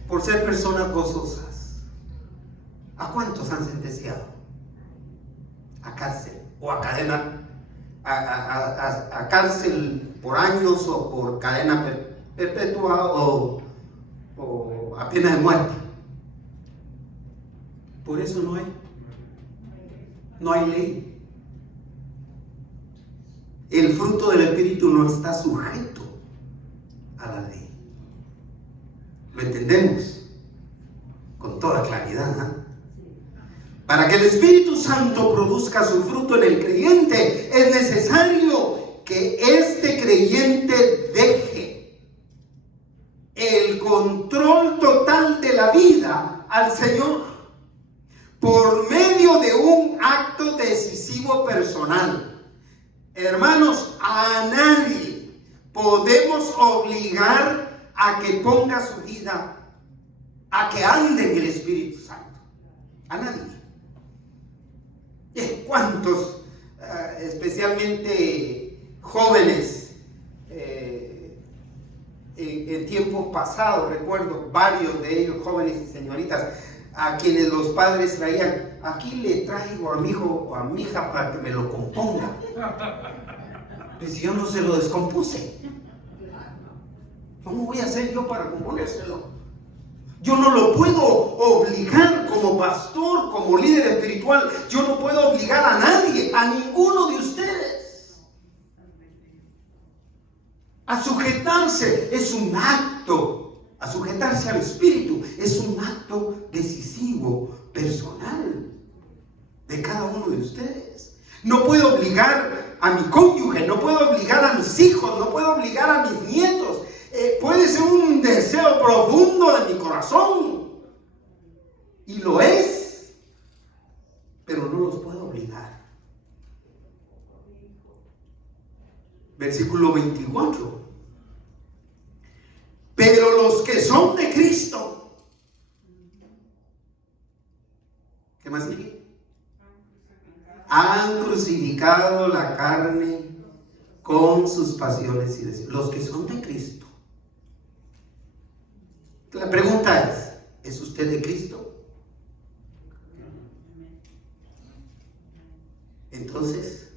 por ser personas gozosas. ¿A cuántos han sentenciado? A cárcel o a cadena, a cárcel por años o por cadena perpetua o a pena de muerte. Por eso no hay ley. El fruto del Espíritu no está sujeto a la ley. ¿Lo entendemos? Con toda claridad, ¿eh? Para que el Espíritu Santo produzca su fruto en el creyente, es necesario que este creyente deje el control total de la vida al Señor por medio de un acto decisivo personal. Hermanos, a nadie podemos obligar a que ponga su vida, a que ande en el Espíritu Santo. A nadie. ¿Cuántos, especialmente jóvenes, en tiempos pasados, recuerdo varios de ellos, jóvenes y señoritas, a quienes los padres traían: aquí le traigo a mi hijo o a mi hija para que me lo componga? Pues yo no se lo descompuse, ¿cómo voy a hacer yo para componérselo? Yo no lo puedo obligar como pastor, como líder espiritual. Yo no puedo obligar a nadie, a ninguno de ustedes, a sujetarse. Es un acto, a sujetarse al Espíritu, es un acto decisivo, personal, de cada uno de ustedes. No puedo obligar a mi cónyuge, no puedo obligar a mis hijos, no puedo obligar a mis nietos. Puede ser un deseo profundo de mi corazón, y lo es, pero no los puedo obligar. Versículo 24. Pero los que son de Cristo, ¿qué más sigue? Han crucificado la carne con sus pasiones y deseos. Los que son de Cristo. La pregunta ¿es usted de Cristo? Entonces,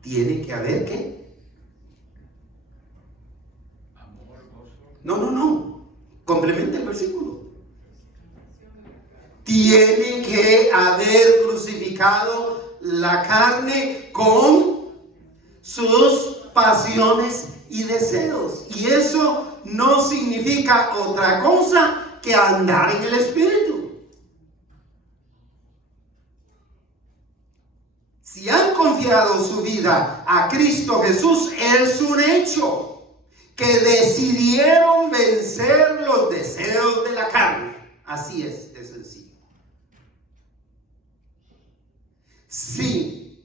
tiene que haber ¿qué? No. Complementa el versículo. Tiene que haber crucificado la carne con sus pasiones y deseos. Y eso no significa otra cosa que andar en el Espíritu. Si han confiado su vida a Cristo Jesús, es un hecho que decidieron vencer los deseos de la carne. Así es de sencillo. Si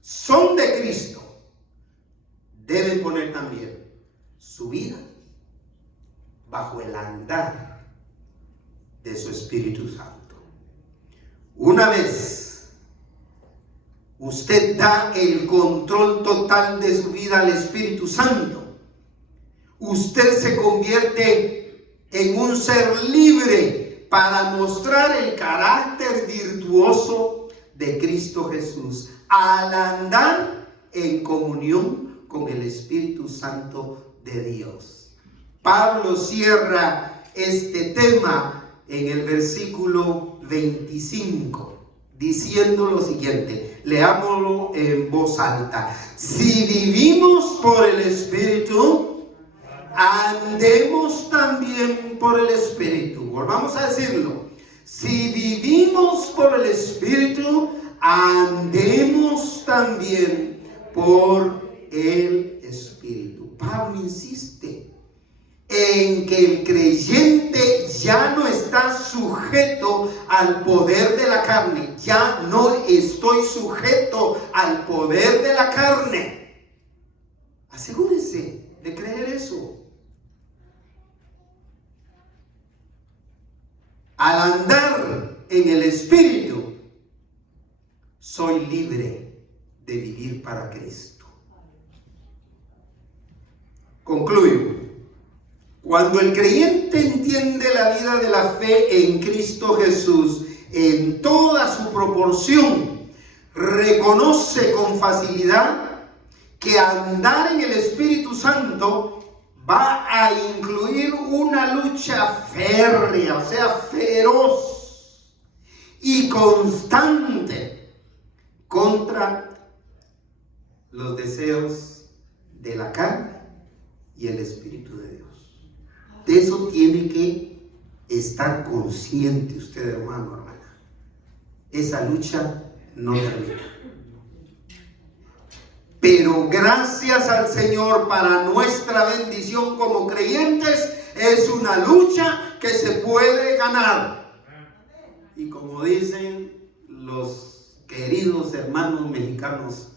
son de Cristo, deben poner también su vida bajo el andar de su Espíritu Santo. Una vez usted da el control total de su vida al Espíritu Santo, usted se convierte en un ser libre para mostrar el carácter virtuoso de Cristo Jesús al andar en comunión con el Espíritu Santo de Dios. Pablo cierra este tema en el versículo 25 diciendo lo siguiente, leámoslo en voz alta: si vivimos por el Espíritu, andemos también por el Espíritu. Volvamos a decirlo: Si vivimos por el Espíritu, andemos también por el Espíritu. Pablo insiste en que el creyente ya no está sujeto al poder de la carne. Ya no estoy sujeto al poder de la carne. Asegúrese de creer eso. Al andar en el Espíritu, soy libre de vivir para Cristo. Concluyo. Cuando el creyente entiende la vida de la fe en Cristo Jesús en toda su proporción, reconoce con facilidad que andar en el Espíritu Santo va a incluir una lucha férrea, o sea, feroz y constante contra los deseos de la carne y el Espíritu de Dios. De eso tiene que estar consciente usted, hermano, hermana. Esa lucha no termina. Pero gracias al Señor, para nuestra bendición como creyentes, es una lucha que se puede ganar. Y como dicen los queridos hermanos mexicanos,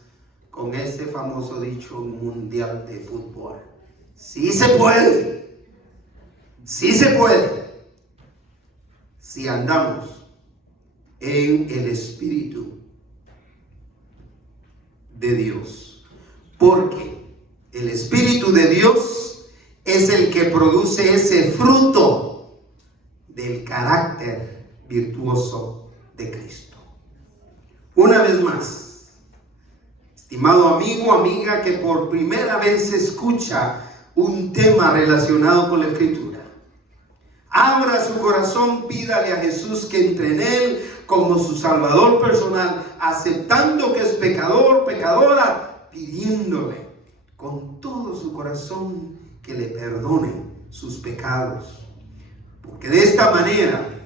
con ese famoso dicho mundial de fútbol: sí se puede, sí se puede, si andamos en el Espíritu de Dios. Porque el Espíritu de Dios es el que produce ese fruto del carácter virtuoso de Cristo. Una vez más, estimado amigo, amiga, que por primera vez escucha un tema relacionado con la Escritura, abra su corazón, pídale a Jesús que entre en él como su Salvador personal, aceptando que es pecador, pecadora, pidiéndole con todo su corazón que le perdone sus pecados. Porque de esta manera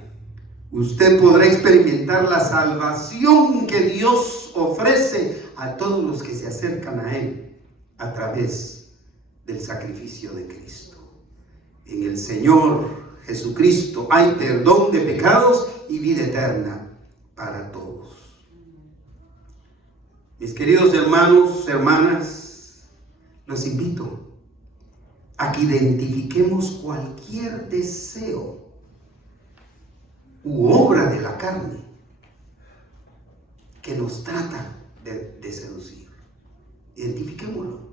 usted podrá experimentar la salvación que Dios ofrece a todos los que se acercan a Él a través del sacrificio de Cristo. En el Señor Jesucristo hay perdón de pecados y vida eterna para todos. Mis queridos hermanos, hermanas, los invito a que identifiquemos cualquier deseo u obra de la carne que nos trata de seducir. Identifiquémoslo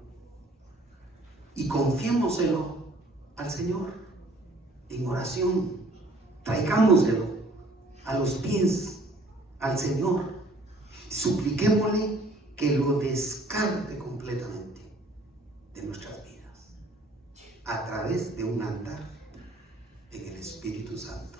y confiémoselo al Señor en oración. Traigámoselo a los pies al Señor. Supliquémosle que lo descarte completamente de nuestras vidas a través de un andar en el Espíritu Santo.